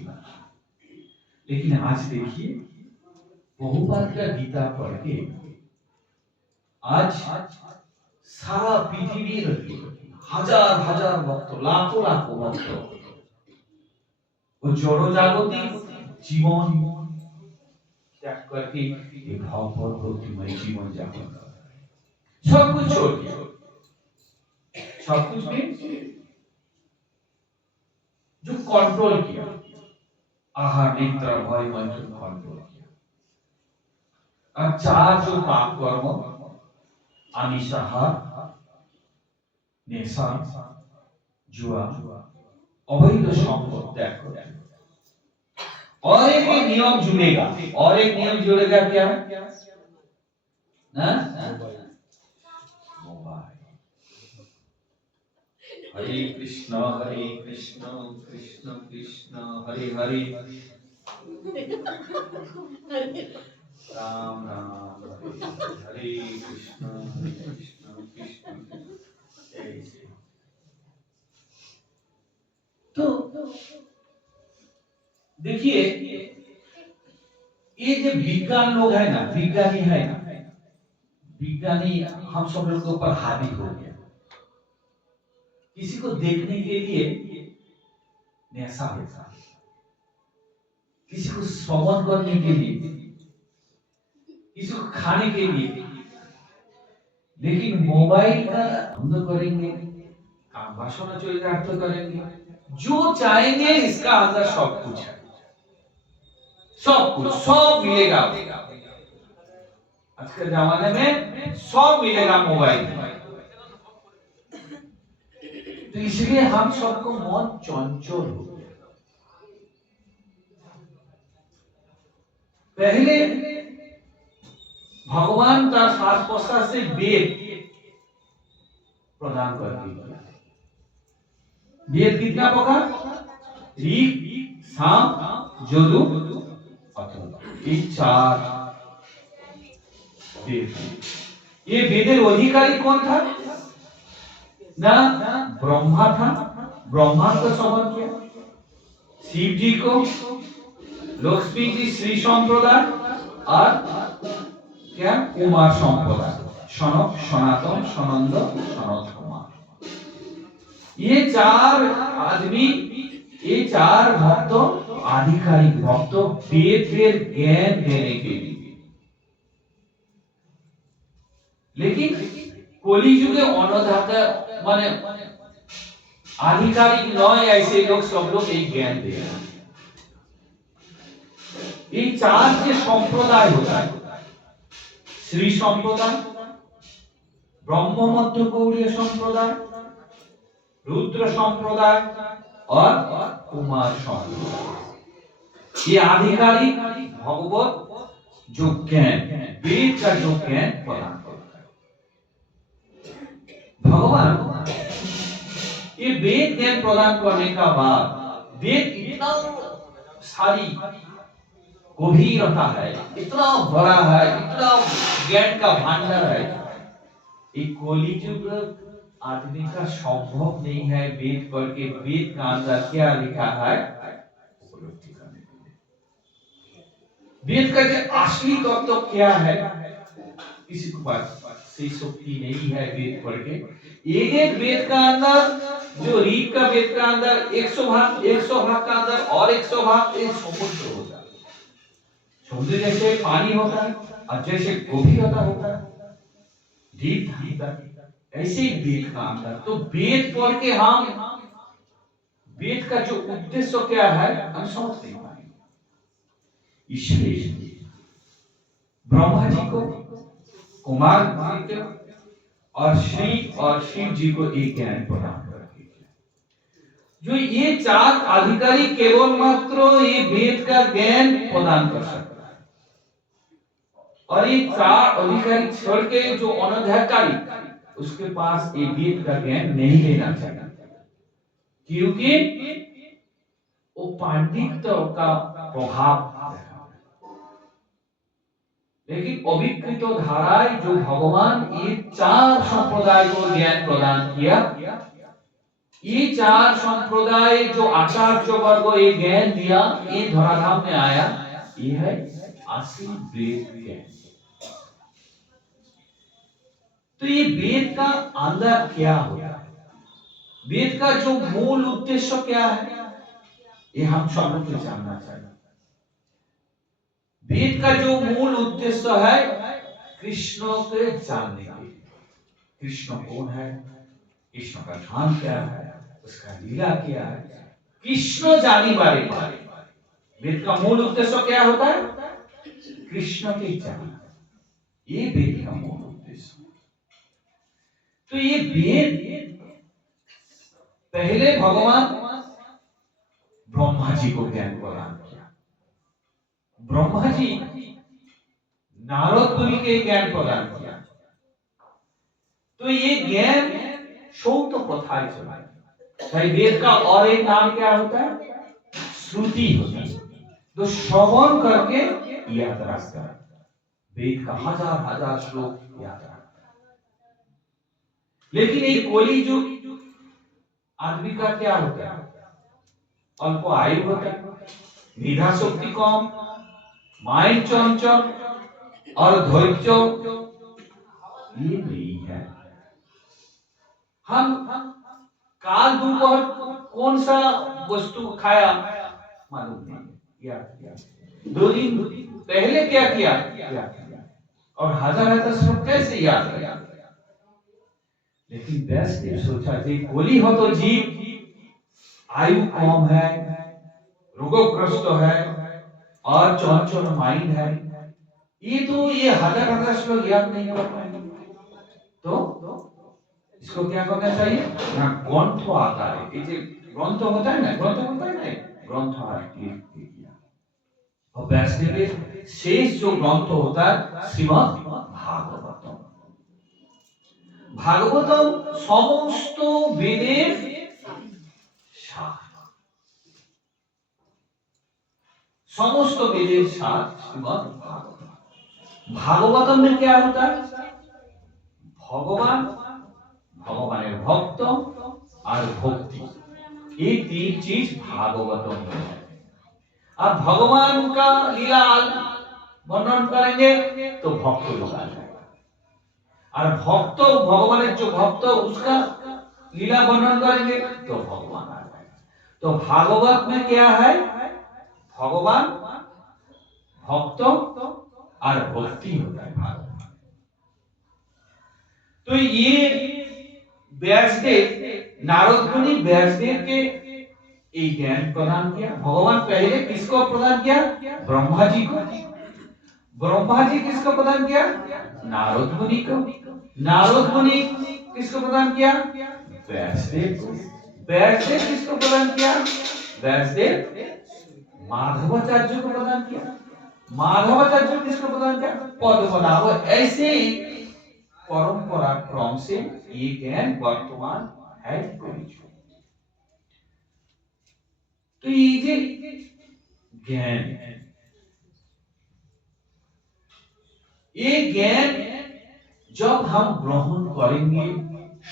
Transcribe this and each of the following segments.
जीवन। लेकिन आज देखिए बहुपात का गीता पढ़ के आज सारा पृथ्वी हजार हजार भक्त लाखों लाखों भक्त वो जड़ो जागतिक जीवन त्याग करके ये भाव भक्तिमय जीवन जापन कर रहे हैं। सब कुछ छोड़ दिया, सब कुछ में जो कंट्रोल किया, आहार निद्रा भय मन को कंट्रोल किया। अब चार जो पाप कर्म आमिषाहार, नेशा, जुआ, अवैध संपत्ति त्याग कर। और एक नियम जुड़ेगा, और एक नियम जुड़ेगा क्या? मोबाइल। हरे कृष्ण कृष्ण कृष्ण हरे हरे, राम राम हरे हरे, कृष्ण कृष्ण कृष्ण। तो देखिए ये जो विज्ञान लोग है ना, विज्ञानी है ना, विज्ञानी हम सब लोग के ऊपर हावी हो गया। किसी को देखने के लिए नेशा होता है, किसी को श्रवण करने के लिए, किसी को खाने के लिए। लेकिन मोबाइल का हम तो करेंगे, काम भाषण चरितार्थ करेंगे, जो चाहेंगे इसका अंदर सब कुछ है, सब कुछ सब मिलेगा। आज के जमाने में सब मिलेगा मोबाइल में। तो इसलिए हम सबको मन चंचल हो गया। पहले भगवान का श्वास प्रश्वास से वेद प्रदान कर दिया। वेद कितना प्रकार? ऋग, साम, यजुर, अथर्व, ये चार वेद। ये वेदेर अधिकारी कौन था? ना ब्रह्मा था, ब्रह्मा को श्रवण किया, शिव जी को, लक्ष्मी जी श्री संप्रदाय, और क्या कुमार संप्रदाय, सनक, सनातन, सनंद, सनत कुमार। ये चार आदमी, ये चार भक्त आधिकारिक भक्त वेद के ज्ञान देने के लिए। लेकिन कलिजुगे अनधाता माने आधिकारिक नय ऐसे लोग सब लोग एक ज्ञान दे रहे हैं। ये चार के संप्रदाय होता है, श्री संप्रदाय, ब्रह्म मध्य गौड़ीय संप्रदाय, रुद्र संप्रदाय और कुमार संप्रदाय। ये आधिकारिक भगवत जो ज्ञान, वेद का जो ज्ञान प्रदान करता है। भगवान ये वेद ज्ञान प्रदान करने का बाद, वेद इतना सारी गंभीरता है, इतना बड़ा है, इतना ज्ञान का भंडार है, एक कलिजुग आदमी का संभव नहीं है वेद पढ़ के वेद का अंदर क्या लिखा है उपलब्धि करने के लिए। वेद का जो असली तत्व क्या है किसी को पास सही शक्ति नहीं है वेद पढ़ के। एक वेद का अंदर जो ऋग का वेद का अंदर 100 भाग का अंदर और 100 भाग एक समुद्र होता है। समुद्र जैसे पानी होता है और जैसे गंभीरता होता है, डीप होता है, ऐसे ही वेद का अंदर। तो वेद पढ़ के हम वेद का जो उद्देश्य क्या है हम समझ नहीं पाएंगे। इसलिए ब्रह्मा जी को, कुमार जी को और श्री और शिव जी को एक ज्ञान प्रदान कर दिया। जो ये चार अधिकारी केवल मात्र ये वेद का ज्ञान प्रदान कर सकता है, और ये चार अधिकारी छोड़ के जो अनधिकारी उसके पास ये वेद का ज्ञान नहीं लेना चाहिए, क्योंकि वो पांडित्य का प्रभाव। लेकिन अभिकृत धाराएं जो भगवान ये चार संप्रदाय को ज्ञान प्रदान किया, ये चार संप्रदाय जो आचार्य वर्ग ये ज्ञान दिया, ये धराधाम में आया, ये है असली वेद ज्ञान। तो ये वेद का अंदर क्या होता है, वेद का जो मूल उद्देश्य क्या है, ये हम सब को जानना चाहिए। वेद का जो मूल उद्देश्य है कृष्ण के जानने के लिए। कृष्ण कौन है, कृष्ण का नाम क्या है, उसका लीला क्या है, कृष्ण जानी बारे बारे। वेद का मूल उद्देश्य क्या होता है, कृष्ण के जानना, ये वेद का मूल उद्देश्य। तो ये वेद पहले भगवान ब्रह्मा जी को ज्ञान प्रदान किया। ब्रह्मा जी नारद मुनि के ज्ञान प्रदान किया। तो ये ज्ञान शौत प्रथा चला। भाई वेद का और एक नाम क्या होता है, श्रुति होता है। तो श्रवण करके याद रखता है, वेद का हजार हजार श्लोक याद रखता है। लेकिन एक कोली जो आदमी का क्या होता है, अल्प आयु होता है, मेधा शक्ति कम, माइंड चंचल और धैर्य ये नहीं है। हम काल दोपहर कौन सा वस्तु खाया मालूम नहीं, याद 2 दिन पहले क्या किया, और हजार हजार श्लोक कैसे याद किया। लेकिन व्यास ने सोचा कि गोली हो तो जीव आयु कम है, रोगग्रस्त है और चंचल माइंड है, ये हजार हजार श्लोक याद नहीं कर पाएंगे। तो इसको क्या करना चाहिए ना, ग्रंथ आता है, ये ग्रंथ होता है ना, ग्रंथ लिख दिया। और वैष्णव के शेष जो ग्रंथ होता है श्रीमद् भागवतम। भागवतम समस्त वेदेर सार, समस्त वेदेर सार श्रीमद् भागवतम। भागवतम में क्या होता है, भगवान, भगवान भक्त और भक्ति, ये 3 चीज भागवतम में है। अब भगवान का लीला वर्णन करेंगे तो भक्त लोग आ जाएगा, और भक्त भगवान जो भक्त उसका लीला वर्णन करेंगे तो भगवान आ जाएगा। तो भागवत में क्या है, भगवान, भक्त और भक्ति होता है भागवत। तो ये व्यासदेव, नारद मुनि व्यासदेव के एक ज्ञान प्रदान किया। भगवान पहले किसको प्रदान किया, ब्रह्मा जी को। ब्रह्मा जी किसको प्रदान किया, नारद मुनि को। नारद मुनि किसको प्रदान किया, व्यासदेव को। व्यासदेव किसको प्रदान किया, व्यासदेव माधवाचार्य को प्रदान किया। माधवाचार्य किसको प्रदान किया, पद्मनाभ। ऐसे परंपरा क्रम से ये ज्ञान वर्तमान है। तो ये ज्ञान, ये ज्ञान जब हम ग्रहण करेंगे,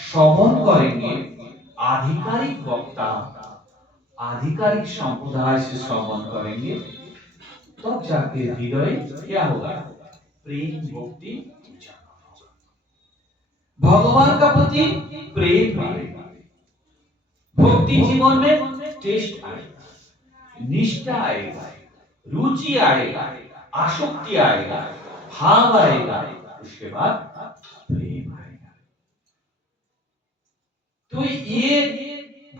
श्रवण करेंगे, आधिकारिक वक्ता, आधिकारिक संप्रदाय से श्रवण करेंगे, तब जाके हृदय क्या होगा, प्रेम भक्ति, भगवान का प्रति प्रेम आएगा, भक्ति जीवन में टेस्ट आएगा, निष्ठा आएगा, रुचि आएगा, आसक्ति आएगा, भाव आएगा, उसके बाद प्रेम आएगा। तो ये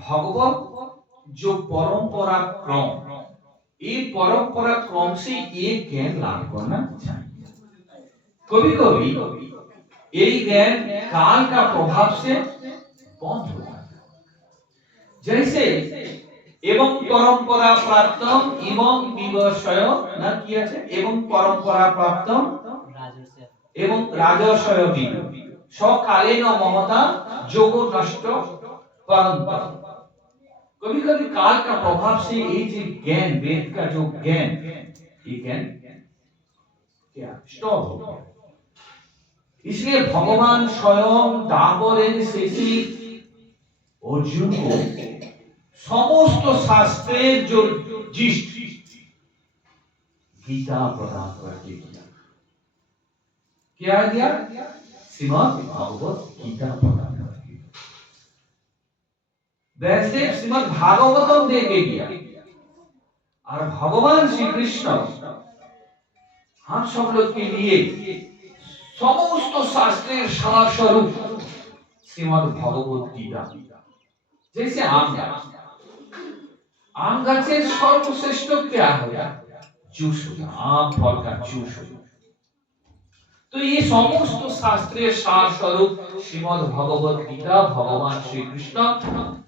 भगवत जो परंपरा क्रम, ये परंपरा क्रम से ये ज्ञान लाभ करना चाहिए। कभी कभी ये ज्ञान काल का प्रभाव से बंद हो जाता है। जैसे एवं परंपरा प्राप्तम एवं विवशय न किया है, एवं परंपरा प्राप्तम एवं राजर्षय विद सकालेन ममता जोगो नष्ट परंतप। कभी कभी काल का प्रभाव से ये जो ज्ञान, वेद का जो ज्ञान, ये ज्ञान क्या स्टॉप हो गया। इसलिए भगवान स्वयं दापरेर शेषी अर्जुन को समस्त शास्त्रेर जो जिष्ट गीता प्रदान करके दिया। क्या दिया? श्रीमद् भागवत गीता प्रदान करके। व्यासदेव श्रीमद् भागवतम दे के दिया और भगवान श्री कृष्ण हम सब लोग के लिए समस्त शास्त्रेर सार स्वरूप श्रीमद् भागवत गीता। जैसे आम गाছের सर्वश्रेष्ठ क्या होगा? जूस होगा, आम फल का जूस होगा। तो ये समस्त शास्त्रीय सार स्वरूप श्रीमद् भगवत गीता भगवान श्री कृष्ण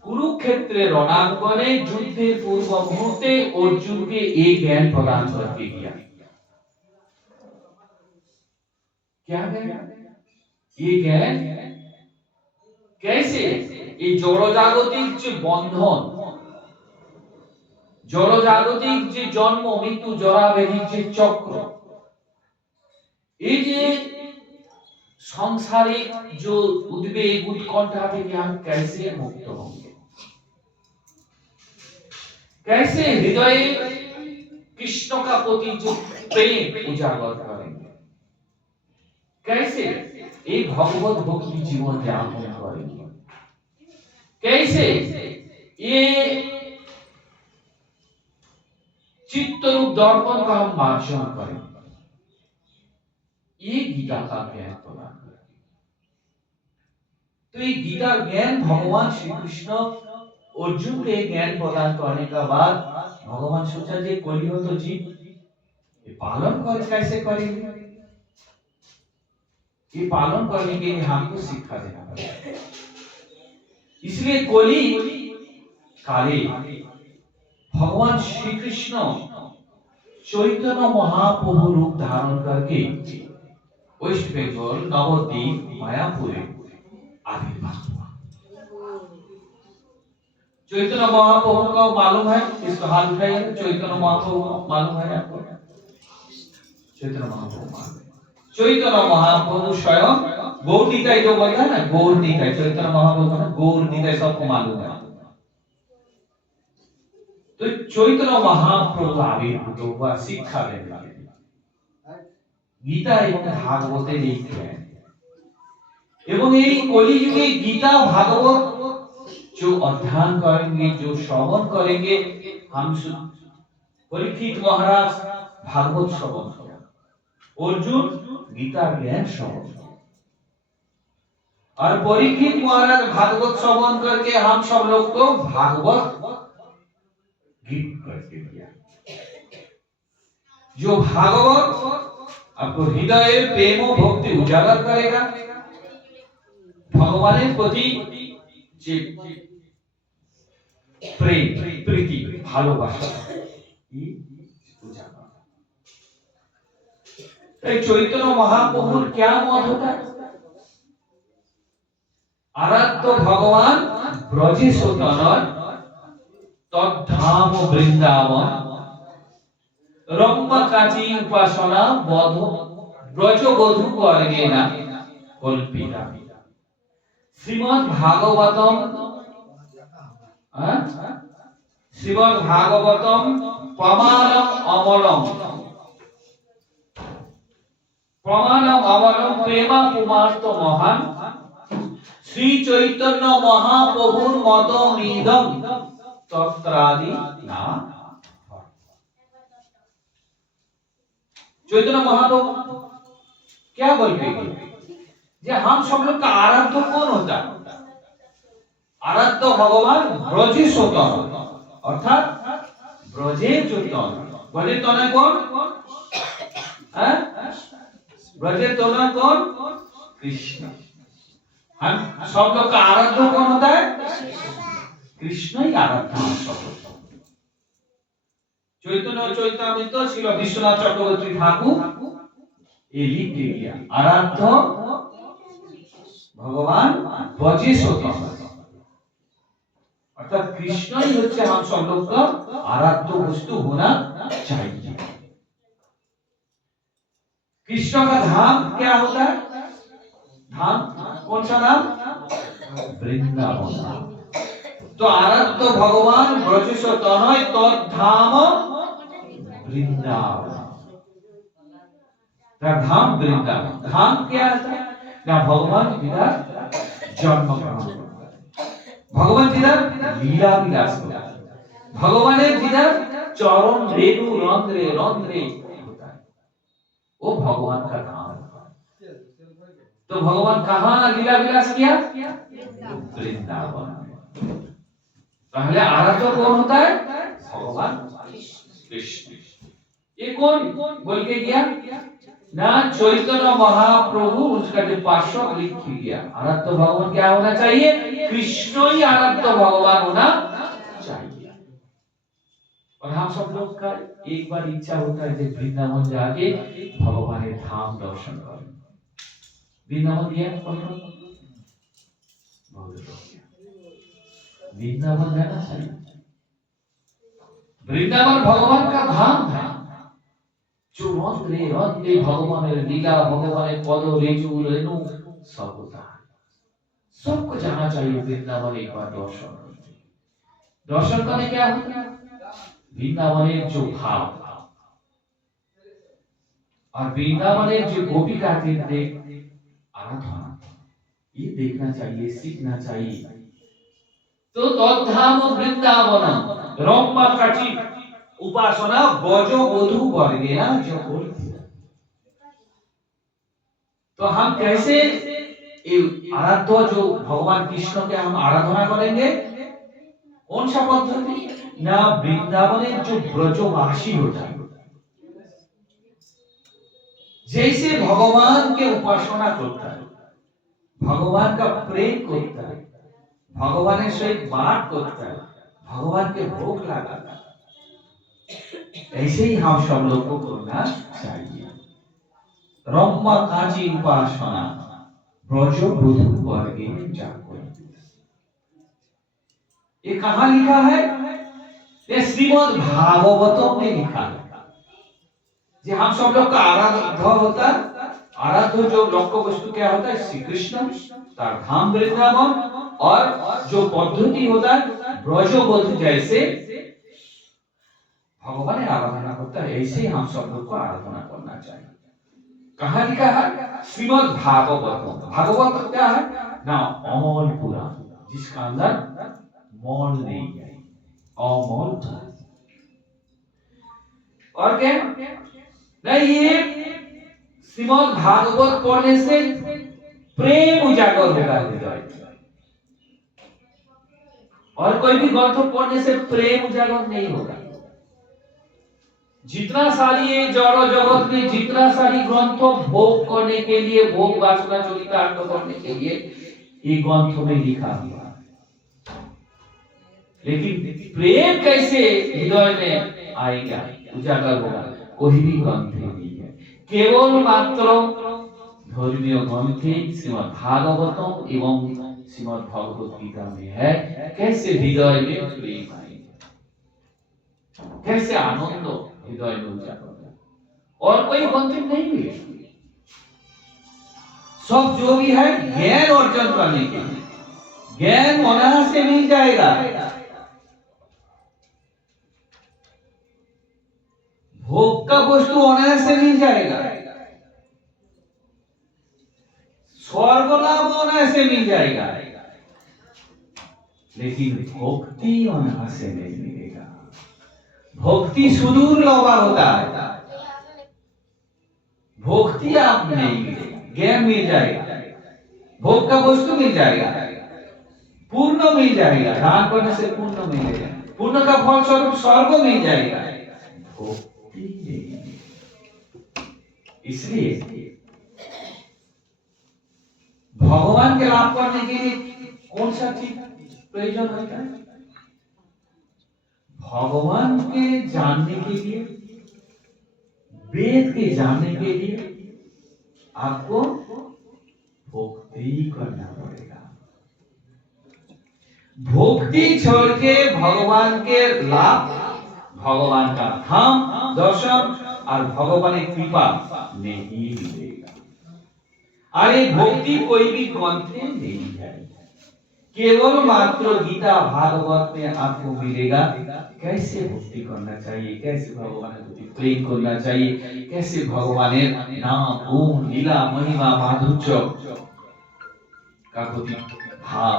कुरुक्षेत्र रणांगने युद्धे पूर्व मुहूर्ते अर्जुन के एक ज्ञान प्रदान करके दिया। क्या ज्ञान? ये ज्ञान कैसे ये जड़जागतिक जो बंधन, जड़जागतिक जो जन्म मृत्यु जरा व्याधि जो चक्र, ये जे सांसारिक जो उद्वेग उत्कंठा থেকে हम कैसे मुक्त होंगे, कैसे हृदय कृष्ण का प्रति जो प्रेम उजागर करेंगे, कैसे एक भगवत भक्ति जीवन यापन करेंगे, कैसे ये चित्तरूप दर्पण का हम मार्जन करेंगे, ये गीता का ज्ञान प्रदान करेंगे। तो ये गीता ज्ञान भगवान श्री कृष्ण अर्जुन के ज्ञान प्रदान करने का बाद भगवान सोचा जे कलियो तो जीव ये पालन कर कैसे करेंगे, ये पालन करने के लिए हमको शिक्षा देना पड़ेगा। इसलिए कली काले भगवान श्री कृष्ण चैतन्य महाप्रभु रूप धारण करके वेस्ट बंगाल नवद्वीप मायापुरे आविर्भाव हुआ। चैतन्य महाप्रभु का मालूम है? इसका हाथ उठाइए। चैतन्य महाप्रभु मालूम है आपको? चैतन्य महाप्रभु मालूम है। चैतन्य महाप्रभु स्वयं गौर निताई जो बोलता है ना, गौर निताई, चैतन्य महाप्रभु ना गौर निताई सबको मालूम है। तो चैतन्य महाप्रभु आविर्भूत हुआ, शिक्षा देने लगे। गीता एवं भागवतेर এই জ্ঞান এবং এই কলিযুগে गीता भागवत जो अध्ययन करेंगे, जो श्रवण करेंगे, हम परीक्षित महाराज भागवत श्रवण किया, अर्जुन गीता ज्ञान श्रवण किया और परीक्षित महाराज भागवत श्रवण करके हम सब लोग को भागवत गीत करके दिया। जो भागवत आपको हृदय प्रेम और भक्ति उजागर करेगा, भगवान प्रति प्रेम प्रीति भालोबासा चैतन्य महाप्रभुर क्या मत होता है? आराध्य भगवान ब्रजेशोतनर तद्धाम वृंदावन रम्यकाची उपासना बधु ब्रजबधू वर्गेना कल्पिता श्रीमद् भागवतम श्रीमद् भागवतम प्रमाणम अमलम प्रेमा कुमार्त महान श्री चैतन्य महाप्रभुर मतमिदं तत्रादि ना। चैतन्य महाप्रभु क्या बोलेंगे? जे हम सब लोग का आराध्य कौन होता है? आराध्य भगवान ब्रजेशोतन अर्थात ब्रजे चैतन। ब्रजे तनय कौन? ब्रजे तनय कौन? कृष्ण। हम सब लोग का आराध्य कौन होता है? कृष्ण ही आराध्य है सब लोग। चैतन्य चैतामृत श्री विश्वनाथ चक्रवर्ती ठाकुर ये लिख के दिया, आराध्य भगवान ब्रजेशोतन अर्थात कृष्ण ही होते हम सब लोग का आराध्य वस्तु होना चाहिए। कृष्ण का धाम क्या होता है? धाम कौन सा नाम? वृंदावन। तो आराध्य भगवान ब्रजेश तनय तद्धाम वृंदावन। धाम वृंदावन, धाम क्या है ना, भगवान जिधर जन्म ग्रहण, भगवान जिधर लीला विलास, भगवान जिधर चरण रेणु रंध्रे रंध्रे होता है, वो भगवान का धाम। तो भगवान कहाँ लीला विलास किया? वृंदावन। पहले आराध्य कौन होता है? भगवान कृष्ण। ये कौन बोल के गया ना? चैतन्य महाप्रभु, उसका जो पार्श्व लिख गया, आराध्य भगवान क्या होना चाहिए? कृष्ण ही आराध्य भगवान होना चाहिए। और हम सब लोग का एक बार इच्छा होता है कि वृंदावन जाके भगवान के धाम दर्शन करें। वृंदावन गया वृंदावन जाना चाहिए। वृंदावन भगवान का धाम है, जो रंध्रे रंध्रे भगवान लीला, भगवान पद रेणु रेणु सब होता है। सबको जाना चाहिए वृंदावन एक बार दर्शन करने। दर्शन करने क्या होता है? वृंदावन जो भाव और वृंदावन जो गोपिका के आराधना, ये देखना चाहिए, सीखना चाहिए। तो तद्धाम वृंदावन रम्मा काची उपासना गज वधु वर्गेना जो बोलती है। तो हम कैसे आराध्य जो भगवान कृष्ण के हम आराधना करेंगे? कौन सा पद्धति ना? वृंदावन जो ब्रजवासी होता है, जैसे भगवान के उपासना करता है, भगवान का प्रेम करता है, भगवान से बात करता है, भगवान के भोग लगाता है, ऐसे ही हम सब लोग को करना चाहिए। रम्मा काची उपासना ब्रज वधु वर्गे जाको। ये कहाँ लिखा है? ये श्रीमद् भागवतम में लिखा है। जी हम सब लोग का आराध्य होता है, आराध्य जो लक्ष्य वस्तु क्या होता है? श्री कृष्ण, तार धाम वृंदावन, और जो पद्धति होता है ब्रज वधु जैसे भगवान आराधना करता है, ऐसे ही हम सब लोग को आराधना करना चाहिए। कहाँ लिखा है? श्रीमद् भागवतम। भागवत क्या है ना? अमोल पुराण, जिसका अंदर मोल नहीं है, अमोल। और क्या नहीं? ये श्रीमद् भागवत पढ़ने से प्रेम उजागर होगा हृदय। और कोई भी ग्रंथ पढ़ने से प्रेम उजागर नहीं होगा। जितना सारी ये जड़ जगत में जितना सारी ग्रंथ भोग करने के लिए, भोग वासना चरितार्थ करने के लिए ये ग्रंथ में लिखा हुआ है, लेकिन प्रेम कैसे हृदय में आएगा, उजागर होगा? कोई भी ग्रंथ नहीं है, केवल मात्र धर्मीय ग्रंथे श्रीमद् भागवतम एवं श्रीमद् भगवत गीता में है। कैसे हृदय में प्रेम आएगा, कैसे आनंद हृदय में उजागर, और कोई ग्रंथ नहीं मिले। सब जो भी है ज्ञान अर्जन करने के लिए, ज्ञान अनायास से मिल जाएगा। भोग का वस्तु अनायास से मिल जाएगा, स्वर्ग लाभ अनायास से मिल जाएगा, लेकिन भक्ति अनायास से नहीं मिलेगा। भक्ति सुदूर लौवा होता है, भक्ति आप नहीं मिलेगा। ज्ञान मिल जाएगा, भोग का वस्तु मिल जाएगा, पूर्ण मिल जाएगा, दान करने से पूर्ण मिलेगा, पूर्ण का फल स्वरूप स्वर्ग मिल जाएगा, भक्ति नहीं। इसलिए भगवान के लाभ करने के लिए कौन सा चीज प्रयोजन होता है? भगवान के जानने के लिए, वेद के जानने के लिए आपको भक्ति करना पड़ेगा। भक्ति छोड़ के भगवान के लाभ, भगवान का धाम दर्शन और भगवान की कृपा नहीं मिलेगा। अरे भक्ति कोई भी ग्रंथ में नहीं है, केवल मात्र गीता भागवत में आपको मिलेगा कैसे भक्ति करना चाहिए, कैसे भगवान के प्रति प्रेम करना चाहिए, कैसे भगवान नाम गुण लीला महिमा माधुर्य का प्रति भाव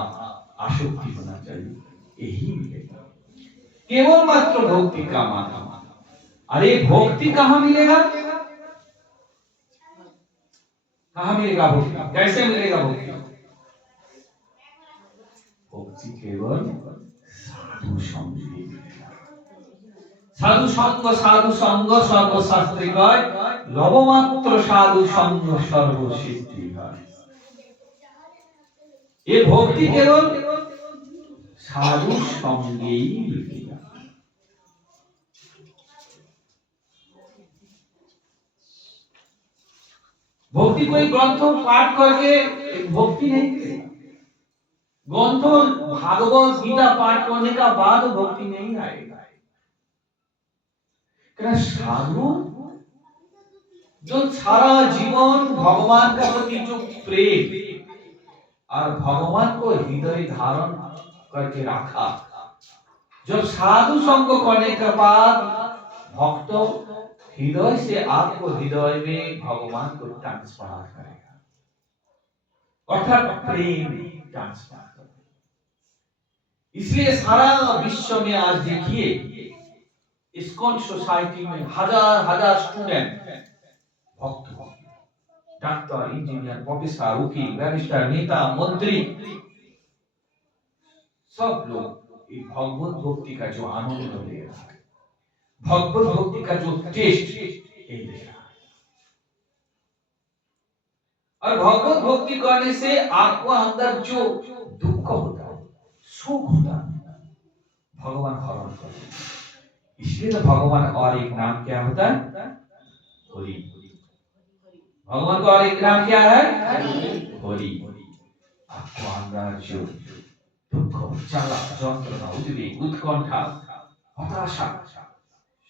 आसक्ति होना चाहिए, यही मिलेगा केवल मात्र भक्ति का माध्यम। अरे भक्ति कहाँ मिलेगा, कहाँ मिलेगा भक्ति, कैसे मिलेगा भक्ति? भक्ति केवल साधु संग मिलेगा। साधु संग सर्वशास्त्री कय, लवमात्र साधु संग सर्वसिद्धि कय। ये भक्ति केवल साधु संग ही मिलेगा। भक्ति कोई ग्रंथ पाठ करके भक्ति नहीं करेगा। ग्रंथ भागवत गीता पाठ करने का बाद भक्ति नहीं आएगा। साधु जो सारा जीवन भगवान का प्रति जो प्रेम और भगवान को हृदय धारण करके रखा, जब साधु संग करने के बाद भक्त हृदय से आपको हृदय में भगवान को ट्रांसफर करेगा, अर्थात प्रेम ट्रांसफर करेगा। इसलिए सारा विश्व में आज देखिए इस्कॉन सोसाइटी में हजार हजार स्टूडेंट भक्त, डॉक्टर, इंजीनियर, प्रोफेसर, वकील, बैरिस्टर, नेता, मंत्री, सब लोग ये भगवत भक्ति का जो आनंद ले रहा है, भगवत भक्ति का जो टेस्ट ये ले रहा है। और भगवत भक्ति करने से आपको अंदर जो दुख होता है, सुख होता है, भगवान हरण करते हैं। इसलिए तो भगवान और एक नाम क्या होता है? हरि। भगवान का और एक नाम क्या है? हरि। आपको अंदर जो दुख, জ্বালা, যন্ত্রণা, उद्वेग, उत्कंठा, हताशा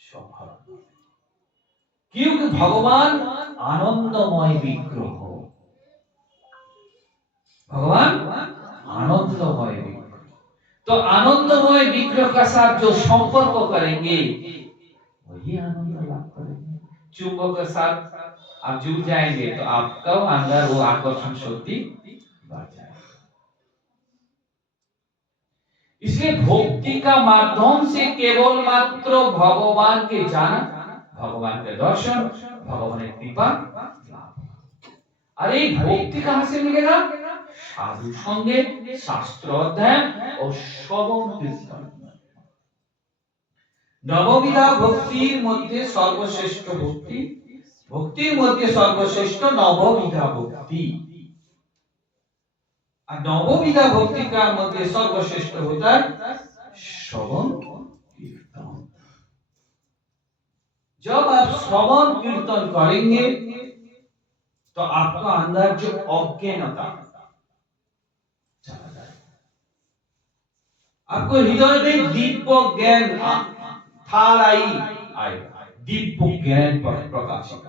सब हरण, क्योंकि भगवान आनंदमय विग्रह, भगवान आनंदमय विग्रह। तो आनंदमय विग्रह का साथ जो संपर्क करेंगे वही आनंद लाभ करेंगे। चुंबक के साथ आप जुड़ जाएंगे तो आपका अंदर वो आकर्षण शक्ति बढ़ जाएगी। इसलिए भक्ति का माध्यम से केवल मात्र भगवान के जाना, भगवान के दर्शन, भगवान की कृपा लाभ। अरे भक्ति कहां से मिलेगा? साधु संगे, शास्त्र अध्ययन और श्रवण कीर्तन। नवविधा भक्तिर मध्य सर्वश्रेष्ठ भक्ति, भक्तिर मध्य सर्वश्रेष्ठ नवविधा भक्ति। और नवविधा भक्ति का मध्य सर्वश्रेष्ठ होता है श्रवण कीर्तन। जब आप श्रवण कीर्तन करेंगे तो आपका अंदर जो अज्ञानता चला जाएगा, आपको हृदय में दिव्य ज्ञान थालाई आएगा, दिव्य ज्ञान पर प्रकाशित।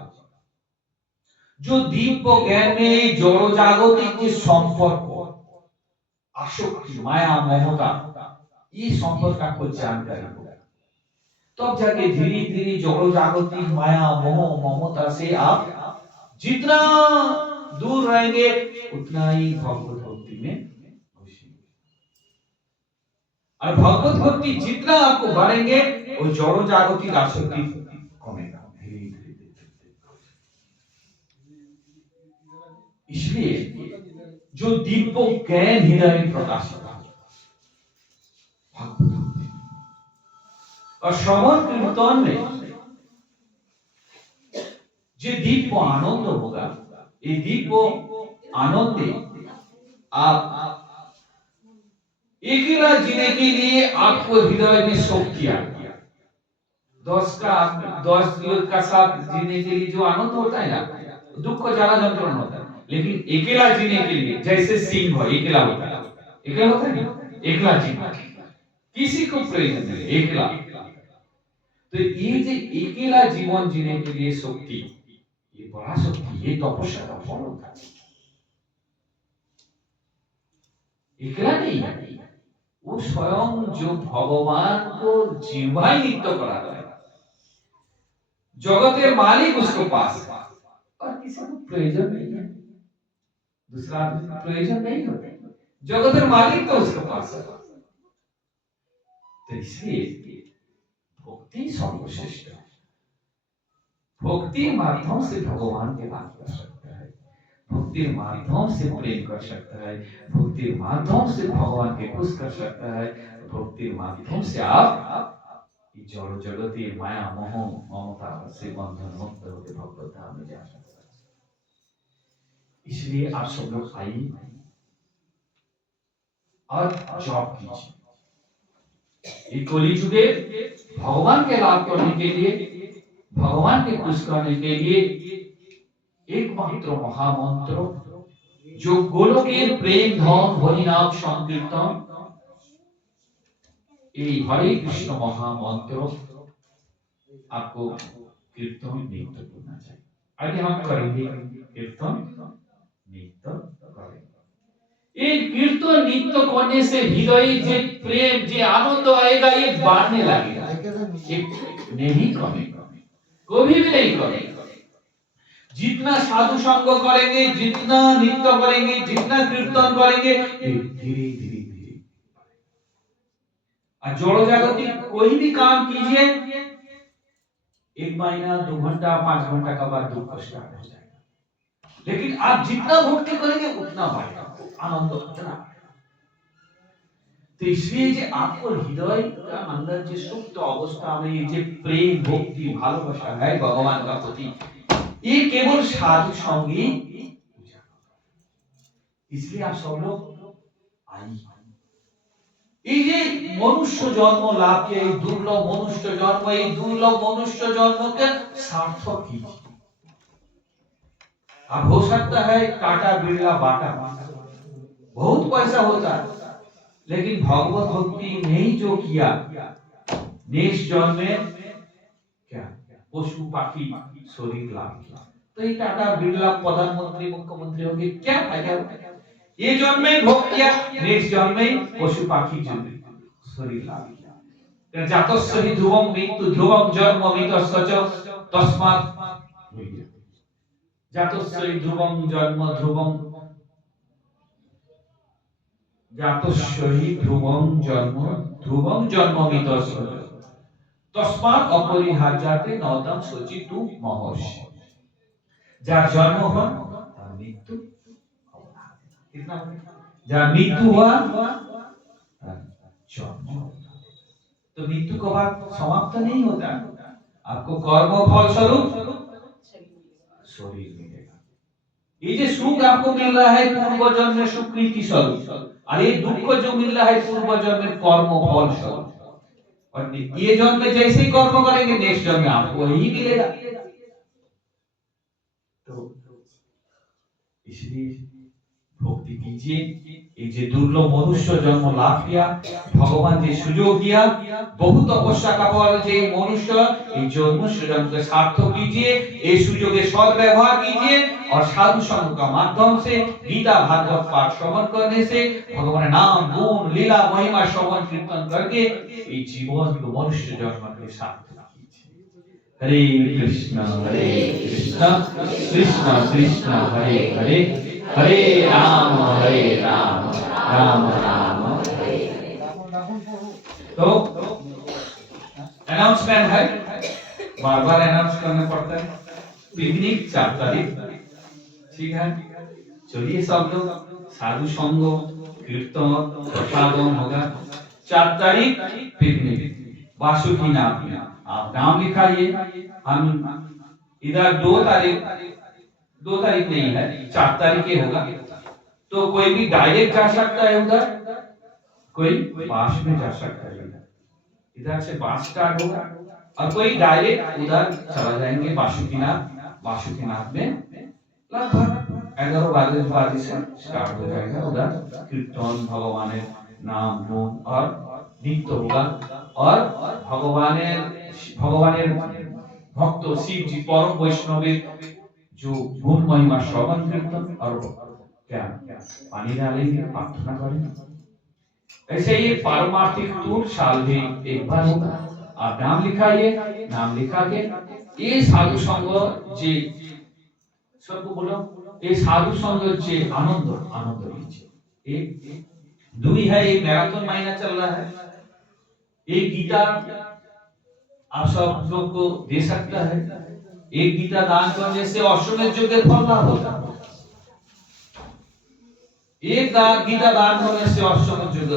जो दिव्य ज्ञान में जड़ जागतिक के संपर्क, आसक्ति, माया, ममता, ये संपर्क आपको जानकारी होगा, तब जाके धीरे धीरे जड़ जागतिक माया, मोह, ममता से आप जितना दूर रहेंगे उतना ही भगवत भक्ति में घुसेंगे। और भगवत भक्ति जितना आपको बढ़ेंगे वो जड़ जागतिक आसक्ति कमेगा धीरे धीरे। इसलिए जो दिव्य ज्ञान हृदय में प्रकाशित और श्रवण कीर्तन में जो दिव्य आनंद होगा, ये दिव्य आनंद आप अकेला जीने के लिए आपको हृदय में शक्ति आ गया। 10 लोग का साथ जीने के लिए जो आनंद होता है ना, दुख को ज्यादा जंत्रणा होता है, लेकिन अकेला जीने के लिए जैसे सिंह अकेला होता है, अकेला होता है ना, अकेला जीना किसी को प्रयोजन नहीं, अकेला। तो ये जो अकेला जीवन जीने के लिए शक्ति, ये बड़ा शक्ति, ये तपस्या का फल होता है। अकेला नहीं है, वो स्वयं जो भगवान को जिह्वा ही नित्य करा रहा है, जगतेर मालिक उसके पास है और किसी को प्रयोजन नहीं है, दूसरा आदमी को प्रयोजन नहीं होता, जगतेर मालिक तो उसके पास है। तो इसलिए भक्ति सर्वश्रेष्ठ है। भक्ति माध्यम से भगवान के बात कर सकता है, भक्ति माध्यम से प्रेम कर सकता है, भक्ति माध्यम से भगवान के खुश कर सकता है, भक्ति माध्यम से आप जड़ जगती माया मोह ममता से बंधन मुक्त होकर भगवत धाम में जा सकते हैं। इसलिए आप सब लोग आइए और जॉब कीजिए। ये कली युगे भगवान के लाभ करने के लिए, भगवान के खुश करने के लिए एकमात्र महामंत्र जो गोलोकेर प्रेम धन हरिनाम संकीर्तन, ये हरे कृष्ण महामंत्र आपको कीर्तन नित्य करना चाहिए। आगे हम करेंगे कीर्तन नित्य करेंगे। ये कीर्तन नित्य करने से हृदय जे प्रेम जे आनंद आएगा ये बढ़ने लगेगा, ये नहीं कमेगा, कभी भी नहीं कमेगा। जितना साधु संग करेंगे, जितना नित्य करेंगे, जितना कीर्तन करेंगे, धीरे धीरे धीरे। और जड़ जागतिक कोई भी काम कीजिए, 1 महीना 2 घंटा 5 घंटा का बाद दुख स्टार्ट हो जाएगा, लेकिन आप जितना भक्ति करेंगे उतना बढ़ेगा, आनंद उतना। तो इसलिए जे आपको हृदय का अंदर जे सुप्त अवस्था में ये जे प्रेम भक्ति भालोबासा है भगवान का प्रति, ये केवल साधु संगी। इसलिए आप सब लोग आइए, ये मनुष्य जन्म लाभ के दुर्लभ मनुष्य जन्म, ये दुर्लभ मनुष्य जन्म के सार्थक कीजिए। अब हो सकता है टाटा बिरला बाटा बहुत पैसा होता है, लेकिन भगवत भक्ति नहीं जो किया, नेक्स्ट जन्म में क्या पशु पाखी शरीर लाभ किया, तो ये टाटा बिरला प्रधानमंत्री मुख्यमंत्री होंगे, क्या फायदा होगा? ये जन्म में भोग किया, नेक्स्ट जन्म में पशु पाखी शरीर लाभ किया। जातस्य ध्रुवं मृत्यु ध्रुवं जन्म मृतस्य च तस्मात् जातस्य ध्रुवं जन्म ध्रुवं जातस्य ध्रुवं जन्म मृतस्य तस्मात् अपरिहार्याते नौतम सोचितु महर्षि। যার জন্ম হয় তার মৃত্যু कितना, जहाँ मृत्यु हुआ जन्म। तो मृत्यु के बाद समाप्त नहीं होता, आपको कर्म फल स्वरूप शरीर मिलेगा। ये जो सुख आपको मिल रहा है पूर्व जन्म में सुकृति स्वरूप, और ये दुख जो मिल रहा है पूर्व जन्म में कर्म फल स्वरूप, और ये जन्म में जैसे ही कर्म करेंगे नेक्स्ट जन्म में आपको वही मिलेगा। तो इसलिए भक्ति कीजिए, एक जे दुर्लभ मनुष्य जन्म लाभ किया, भगवान जे सुजोग दिया, बहुत तपस्या का फल जे मनुष्य इस मनुष्य जन्म के सार्थक कीजिए, इस सुजोगे सद्व्यवहार कीजिए, और साधु संग का माध्यम से गीता भागवत पाठ श्रवण करने से भगवान नाम गुण लीला महिमा श्रवण कीर्तन करके इस जीवन को मनुष्य जन्म के सार्थक कीजिए। हरे कृष्ण कृष्ण कृष्ण हरे हरे, हरे राम राम राम हरे। तो अनाउंसमेंट है, बार बार अनाउंस करना पड़ता है। पिकनिक 4 तारीख, ठीक है। चलिए सब लोग साधु संग कीर्तन प्रसादम होगा। 4 तारीख पिकनिक वासुकीनाथ में, आप नाम लिखाइए। हम इधर 2 तारीख नहीं है, 4 तारीख ही होगा। तो कोई भी डायरेक्ट जा सकता है उधर, कोई बास में जा सकता है। इधर से बास स्टार्ट होगा और कोई डायरेक्ट उधर चला जाएंगे वासुकीनाथ में। लगभग 11 बजे से स्टार्ट हो जाएगा। उधर कीर्तन भगवान नाम गुण और नित्य होगा, और भगवान भक्त शिव जी परम वैष्णव जो गुण महिमा श्रवण कीर्तन और क्या पानी डालेंगे, प्रार्थना करेंगे। ऐसे ये पारमार्थिक टूर साल में एक बार होता है। आप नाम लिखाइए, नाम लिखा के ये साधु संग जे सबको बोलो, ये साधु संग जे आनंद आनंद लीजिए। एक दुई है, एक मैराथन महीना चल रहा है, एक गीता आप सब लोग को दे सकता है। एक गीता दान करने से अश्वमेध यज्ञ फल लाभ होता है। एक गीता दान करने से अश्वमेध यज्ञ